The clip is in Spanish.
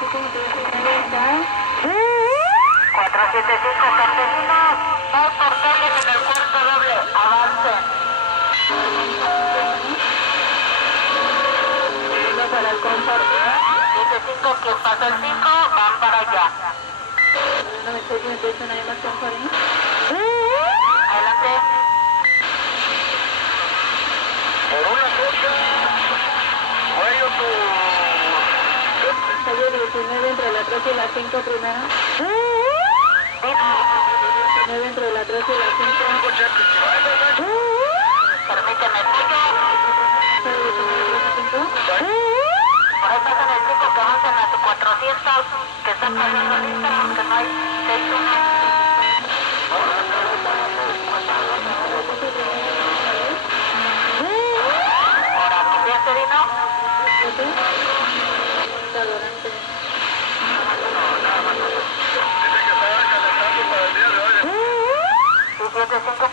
475 Campesinos, hay portales en el cuarto doble, avancen. Para el confort. 75, quien pasó el 5, van para allá. Adelante. Por una cosa, cuello tu... Calle 19 entre la 3 y la 5 primero. 19 entre la 3 y la 5. Permíteme, pollo. Por ahí pasan el 5 que avanzan a su 400, que están pasando lista porque no hay 61. Ahora, ¿confía Serino? Dice que estaba calentando para el día de hoy. 75